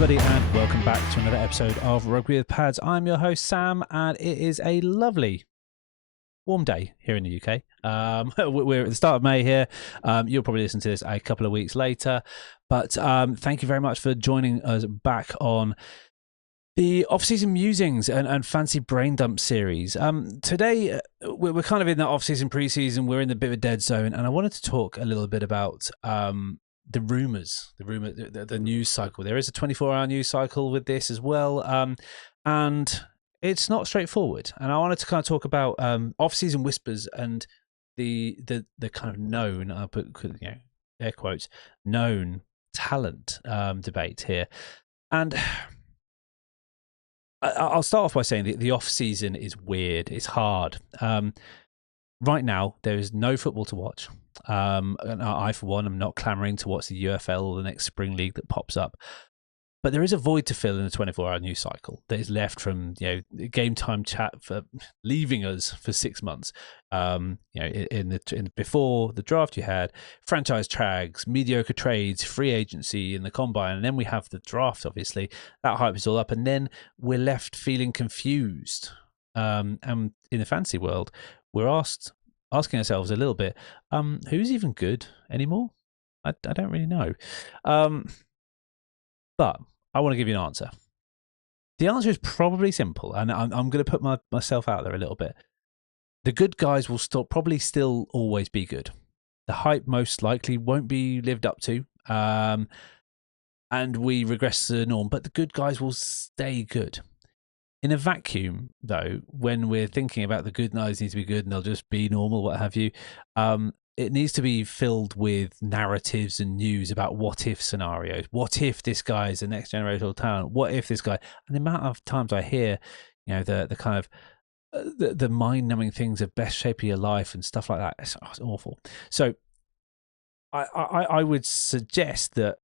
everybody, and welcome back to another episode of Rugby with Pads. I'm your host, Sam, and it is a lovely warm day here in the UK. We're at the start of May here. You'll probably listen to this a couple of weeks later, but thank you very much for joining us back on the off-season musings and fancy brain dump series. Today, we're kind of in that off-season pre-season. We're in the bit of a dead zone, and I wanted to talk a little bit about the rumours, the news cycle. There is a 24-hour news cycle with this as well, and it's not straightforward. And I wanted to kind of talk about off-season whispers and the kind of known, I put air quotes, known talent debate here. And I'll start off by saying the off-season is weird. It's hard. Right now, there is no football to watch. And I, for one, am not clamouring to watch the UFL or the next spring league that pops up. But there is a void to fill in the 24-hour news cycle that is left from game time chat for leaving us for 6 months. In before the draft, you had franchise tags, mediocre trades, free agency in the combine, and then we have the draft. Obviously, that hype is all up, and then we're left feeling confused. And in the fantasy world, we're asking ourselves a little bit, who's even good anymore? I don't really know. But I want to give you an answer. The answer is probably simple, and I'm going to put myself out there a little bit. The good guys will probably still always be good. The hype most likely won't be lived up to, and we regress to the norm, but the good guys will stay good. In a vacuum, though, when we're thinking about the good guys need to be good and they'll just be normal, what have you, it needs to be filled with narratives and news about what-if scenarios. What if this guy is the next generational talent? What if this guy... And the amount of times I hear, the kind of the mind-numbing things of best shape of your life and stuff like that, it's awful. So I would suggest that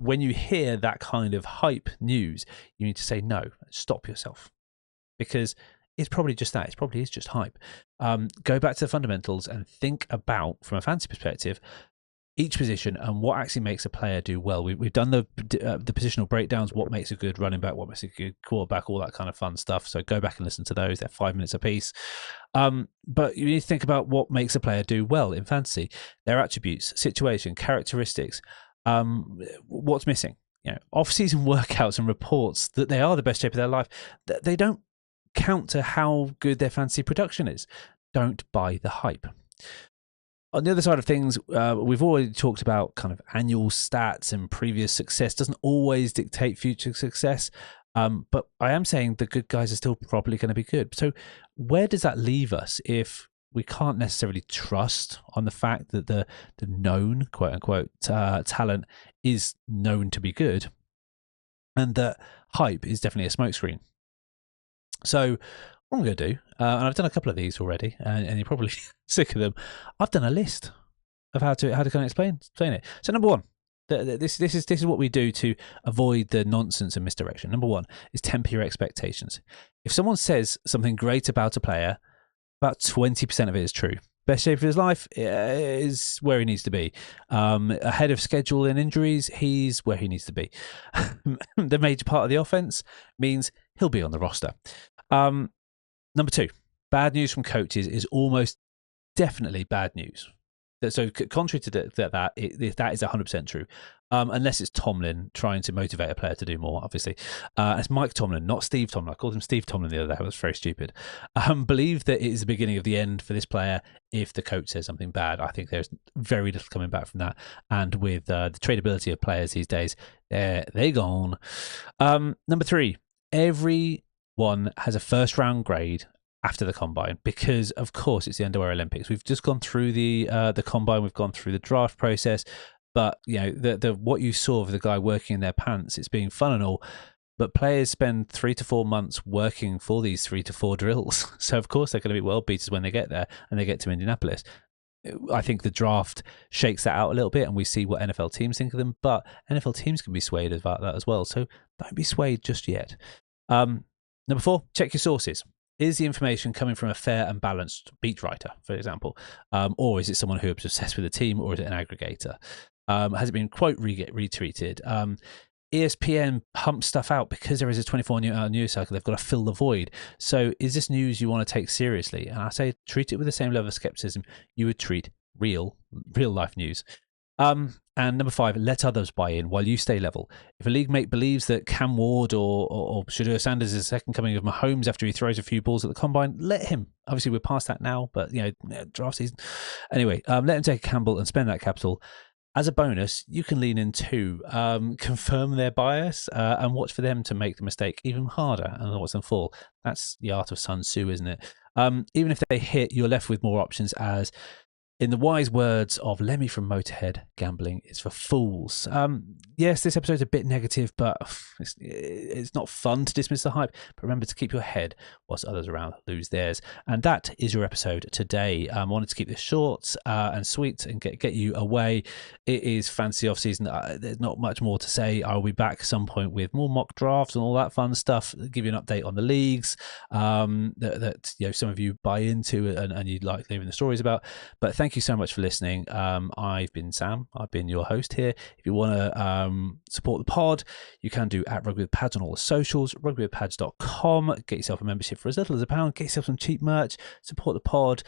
when you hear that kind of hype news, you need to say, no, stop yourself. Because it's probably just that. It probably is just hype. Go back to the fundamentals and think about, from a fantasy perspective, each position and what actually makes a player do well. We've done the positional breakdowns, what makes a good running back, what makes a good quarterback, all that kind of fun stuff. So go back and listen to those. They're 5 minutes apiece. But you need to think about what makes a player do well in fantasy. Their attributes, situation, characteristics. What's missing? Off-season workouts and reports that they are the best shape of their life, they don't count to how good their fantasy production is. Don't buy the hype. On the other side of things, we've already talked about kind of annual stats, and previous success doesn't always dictate future success. But I am saying the good guys are still probably going to be good. So where does that leave us if we can't necessarily trust on the fact that the known, quote unquote, talent is known to be good, and that hype is definitely a smokescreen? So what I'm going to do, and I've done a couple of these already, and you're probably sick of them. I've done a list of how to kind of explain it. So number one, this is what we do to avoid the nonsense and misdirection. Number one is temper your expectations. If someone says something great about a player, about 20% of it is true. Best shape of his life is where he needs to be. Ahead of schedule and injuries, he's where he needs to be. The major part of the offense means he'll be on the roster. Number two, bad news from coaches is almost definitely bad news. So contrary to that is 100% true. Unless it's Tomlin trying to motivate a player to do more, obviously. It's Mike Tomlin, not Steve Tomlin. I called him Steve Tomlin the other day. That was very stupid. Believe that it is the beginning of the end for this player if the coach says something bad. I think there's very little coming back from that. And with the tradability of players these days, they're gone. Number three, everyone has a first-round grade after the combine, because of course it's the Underwear Olympics. We've just gone through the combine, we've gone through the draft process, but the what you saw of the guy working in their pants, it's being fun and all, but players spend 3 to 4 months working for these 3 to 4 drills. So of course they're going to be world beaters when they get there and they get to Indianapolis. I think the draft shakes that out a little bit, and we see what NFL teams think of them, but NFL teams can be swayed about that as well, so don't be swayed just yet. Number four, check your sources. Is the information coming from a fair and balanced beat writer, for example? Or is it someone who is obsessed with the team, or is it an aggregator? Has it been, quote, retweeted? ESPN pumps stuff out because there is a 24-hour news cycle. They've got to fill the void. So is this news you want to take seriously? And I say treat it with the same level of skepticism you would treat real life news. And number 5, let others buy in while you stay level. If a league mate believes that Cam Ward or Shedeur Sanders is the second coming of Mahomes after he throws a few balls at the combine, let him. Obviously, we're past that now, but draft season. Anyway, let him take a gamble and spend that capital. As a bonus, you can lean in too, confirm their bias, and watch for them to make the mistake even harder and watch them fall. That's the art of Sun Tzu, isn't it? Even if they hit, you're left with more options as, in the wise words of Lemmy from Motorhead, gambling is for fools. Yes, this episode's a bit negative, but it's not fun to dismiss the hype. But remember to keep your head whilst others around lose theirs. And that is your episode today. I wanted to keep this short and sweet and get you away. It is fancy off season. There's not much more to say. I'll be back some point with more mock drafts and all that fun stuff. I'll give you an update on the leagues that some of you buy into and you'd like leaving the stories about. But thank you so much for listening. I've been Sam. I've been your host here. If you want to support the pod, you can do at Rugby with Pads on all the socials, rugbywithpads.com. Get yourself a membership for as little as £1. Get yourself some cheap merch. Support the pod.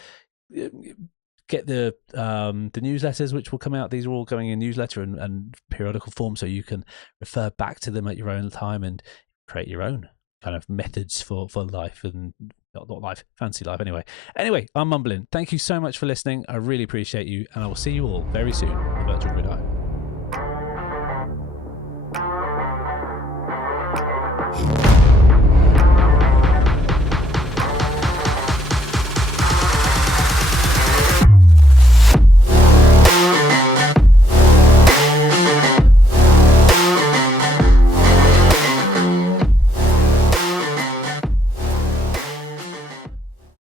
Get the newsletters, which will come out. These are all going in newsletter and periodical form, so you can refer back to them at your own time and create your own kind of methods for life and not life, fancy life. Anyway, I'm mumbling. Thank you so much for listening. I really appreciate you, and I will see you all very soon on Virtual Gridiron.